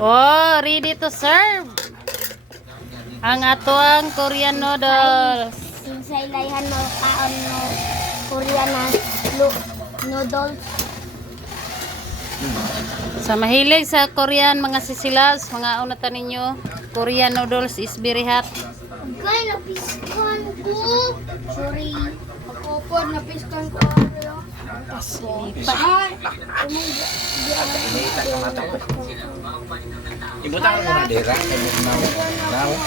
Oh, ready to serve. Ang atuang Korean noodles. Sinsay layhan mo kaon mo Korean na noodles. Sa mahilig sa Korean mga sisilas, mga unatan ninyo, Korean noodles is very hot. Gay, napiskan ko. Sorry. Ako napiskan ko. Ibutan mo na dira. Now.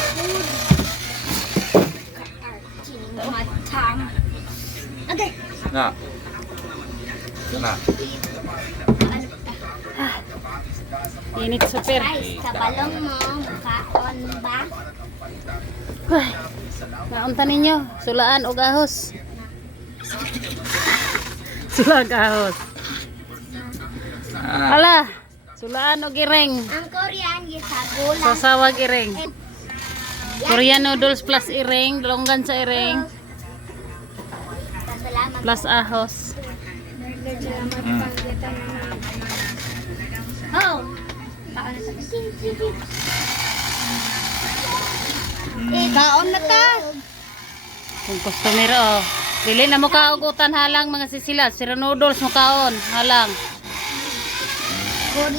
Okay. Na. Na. Init super. Guys, kabalong mo. Kaon ba? Ay, naunta ninyo, sulaan o gahos. Sulaan gahos. Ala, sulaan o gireng. Ang Korean, gisagulan. Sasawag ireng. Korean noodles plus ireng, longgan sa ireng, Salamat. plus ahos. Oh. Kaon na ta. Kung customer oh. Dili na mo kaugutan halang mga sisilat. Sira noodles mo kaon halang.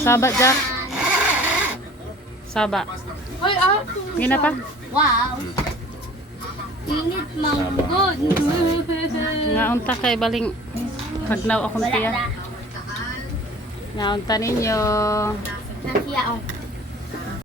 Saba Jack. Saba. Hoy, Gina pa. wow. Init manggod. Naunta kay baling pagnaw akong tiya. Naunta ninyo. Nasiya oh.